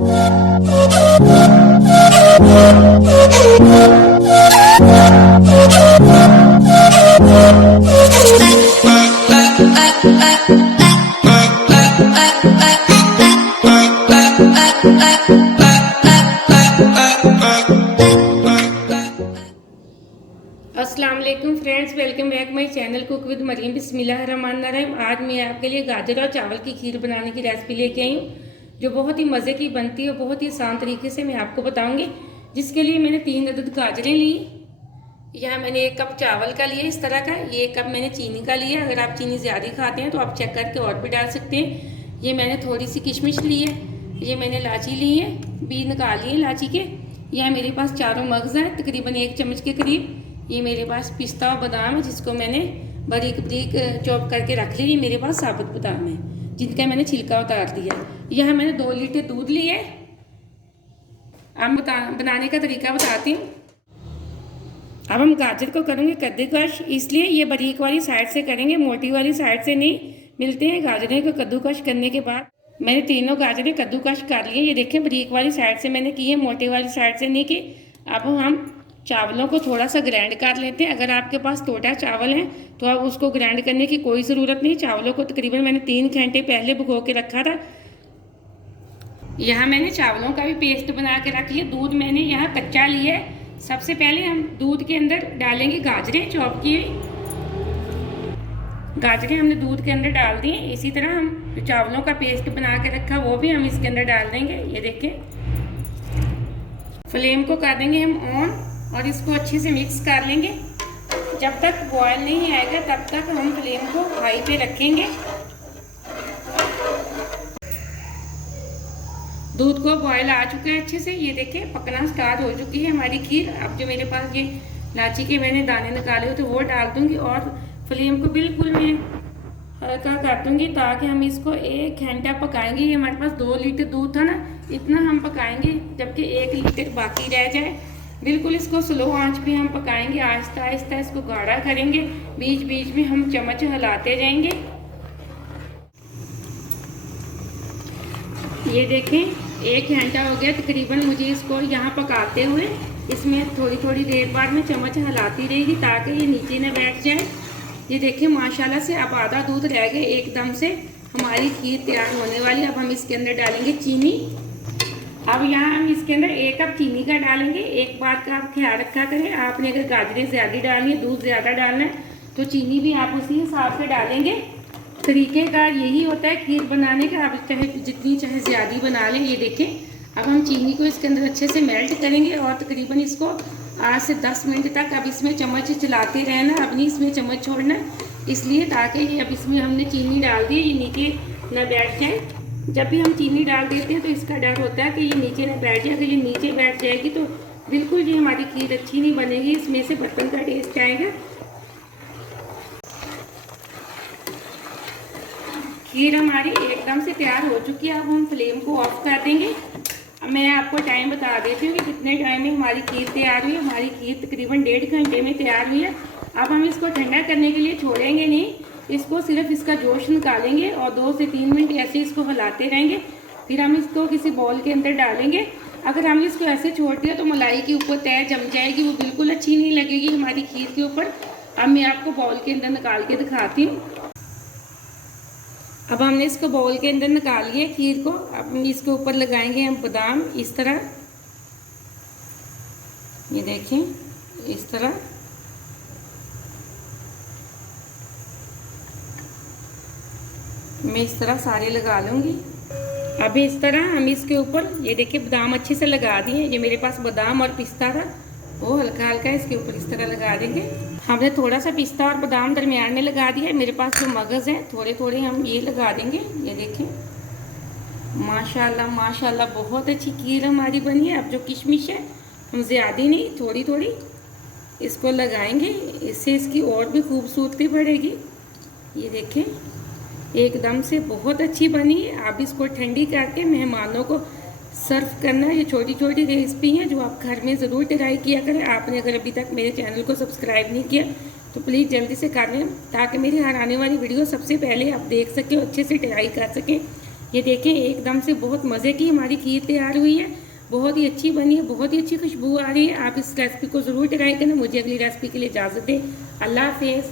अस्सलाम वालेकुम friends, welcome back my channel cook with Maryam. बिस्मिल्लाहिर्रहमानिर्रहीम। आज मैं आपके लिए गाजर और चावल की खीर बनाने की रेसिपी लेके आई हूँ, जो बहुत ही मज़े की बनती है और बहुत ही आसान तरीके से मैं आपको बताऊंगी। जिसके लिए मैंने 3 अदद गाजरें ली। यहाँ मैंने 1 कप चावल का लिया इस तरह का। ये 1 कप मैंने चीनी का लिया। अगर आप चीनी ज़्यादा खाते हैं तो आप चेक करके और भी डाल सकते हैं। ये मैंने थोड़ी सी किशमिश ली है। ये मैंने इलायची ली है, बीज निकाल लिए इलायची के। यह मेरे पास चारों मगज़ हैं, तकरीबन 1 चम्मच के करीब। ये मेरे पास पिस्ता और बादाम है, जिसको मैंने बारीक बारीक चॉप करके रख लिया। ये मेरे पास साबुत बादाम है, जिनका मैंने छिलका उतार दिया। यह मैंने 2 लीटर दूध लिया है। अब बनाने का तरीका बताती हूँ। अब हम गाजर को करेंगे कद्दूकश, इसलिए ये बारीक वाली साइड से करेंगे, मोटी वाली साइड से नहीं। मिलते हैं गाजरें को कद्दूकश करने के बाद। मैंने तीनों गाजरें कद्दूकश कर लिए। ये देखें, बारीक वाली साइड से मैंने की है, मोटी वाली साइड से नहीं की। अब हम चावलों को थोड़ा सा ग्राइंड कर लेते हैं। अगर आपके पास टोटा चावल है तो आप उसको ग्राइंड करने की कोई ज़रूरत नहीं। चावलों को तकरीबन मैंने 3 घंटे पहले भिगो के रखा था। यहाँ मैंने चावलों का भी पेस्ट बना के रख लिया। दूध मैंने यहाँ कच्चा लिया है। सबसे पहले हम दूध के अंदर डालेंगे गाजरें, चॉप की हुई गाजरें हमने दूध के अंदर डाल दी। इसी तरह हम चावलों का पेस्ट बना के रखा वो भी हम इसके अंदर डाल देंगे। ये देखें, फ्लेम को कर देंगे हम ऑन और इसको अच्छे से मिक्स कर लेंगे। जब तक बॉयल नहीं आएगा तब तक हम फ्लेम को हाई पे रखेंगे। दूध को बॉयल आ चुका है अच्छे से। ये देखें, पकना स्टार्ट हो चुकी है हमारी खीर। अब जो मेरे पास ये इलायची के मैंने दाने निकाले हो तो वो डाल दूंगी और फ्लेम को बिल्कुल मैं हल्का कर दूंगी, ताकि हम इसको 1 घंटा पकाएंगे। ये हमारे पास 2 लीटर दूध था ना, इतना हम पकाएंगे, जबकि 1 लीटर बाकी रह जाए। बिल्कुल इसको स्लो आंच पे हम पकाएंगे। आहिस्ता आहिस्ता इसको गाढ़ा करेंगे। बीच बीच में हम चम्मच हिलाते जाएंगे। ये देखें, 1 घंटा हो गया तकरीबन मुझे इसको यहाँ पकाते हुए। इसमें थोड़ी थोड़ी देर बाद में चम्मच हिलाती रहेगी ताकि ये नीचे न बैठ जाए। ये देखें, माशाल्लाह से अब आधा दूध रह गया एकदम से हमारी खीर तैयार होने वाली। अब हम इसके अंदर डालेंगे चीनी। अब यहाँ हम इसके अंदर 1 कप चीनी का डालेंगे। एक बात का आप ख्याल रखा करें, आपने अगर गाजरें ज़्यादा डालनी है, दूध ज़्यादा डालना है तो चीनी भी आप उसी हिसाब से डालेंगे। तरीक़ेकार यही होता है खीर बनाने का। आप चाहे जितनी चाहे ज़्यादा बना लें। ये देखें, अब हम चीनी को इसके अंदर अच्छे से मेल्ट करेंगे और तकरीबन इसको 8 से 10 मिनट तक अब इसमें चम्मच चलाते रहना। अब नहीं इसमें चम्मच छोड़ना, इसलिए ताकि ये अब इसमें हमने चीनी डाल दी, ये नीचे न बैठ जाए। जब भी हम चीनी डाल देते हैं तो इसका डर होता है कि ये नीचे न बैठ जाए। अगर ये नीचे बैठ जाएगी तो बिल्कुल ये हमारी खीर अच्छी नहीं बनेगी, इसमें से बर्तन का टेस्ट आएगा। खीर हमारी एकदम से तैयार हो चुकी है। अब हम फ्लेम को ऑफ कर देंगे। अब मैं आपको टाइम बता देती हूँ कि कितने टाइम में हमारी खीर तैयार हुई है। हमारी खीर तकरीबन 1.5 घंटे में तैयार हुई है। अब हम इसको ठंडा करने के लिए छोड़ेंगे नहीं, इसको सिर्फ इसका जोश निकालेंगे और 2 से 3 मिनट ऐसे इसको हिलाते रहेंगे। फिर हम इसको किसी बॉल के अंदर डालेंगे। अगर हम इसको ऐसे छोड़ दिया तो मलाई के ऊपर तय जम जाएगी, वो बिल्कुल अच्छी नहीं लगेगी हमारी खीर के ऊपर। अब मैं आपको बॉल के अंदर निकाल के दिखाती हूँ। अब हमने इसको बाउल के अंदर निकाल लिया खीर को। अब इसके ऊपर लगाएंगे हम बादाम इस तरह। ये देखें, इस तरह। मैं इस तरह सारे लगा लूँगी। अब इस तरह हम इसके ऊपर, ये देखिए, बादाम अच्छे से लगा दिए। ये मेरे पास बादाम और पिस्ता था, वो हल्का हल्का इसके ऊपर इस तरह लगा देंगे। हमने थोड़ा सा पिस्ता और बादाम दरमियान में लगा दिया है। मेरे पास जो मगज़ है थोड़े थोड़े हम ये लगा देंगे। ये देखें, माशाल्लाह माशाल्लाह बहुत अच्छी खीर हमारी बनी है। अब जो किशमिश है हम ज़्यादा नहीं, थोड़ी थोड़ी इसको लगाएंगे, इससे इसकी और भी खूबसूरती बढ़ेगी। ये देखें, एकदम से बहुत अच्छी बनी है। आप इसको ठंडी करके मेहमानों को सर्व करना। ये छोटी छोटी रेसिपी हैं जो आप घर में ज़रूर ट्राई किया करें। आपने अगर अभी तक मेरे चैनल को सब्सक्राइब नहीं किया तो प्लीज़ जल्दी से कर लें, ताकि मेरी हर आने वाली वीडियो सबसे पहले आप देख सकें, अच्छे से ट्राई कर सकें। ये देखें एकदम से बहुत मज़े की हमारी खीर तैयार हुई है, बहुत ही अच्छी बनी है, बहुत ही अच्छी खुशबू आ रही है। आप इस रेसिपी को ज़रूर ट्राई करें। मुझे अगली रेसिपी के लिए इजाज़त दें। अल्लाह हाफिज़।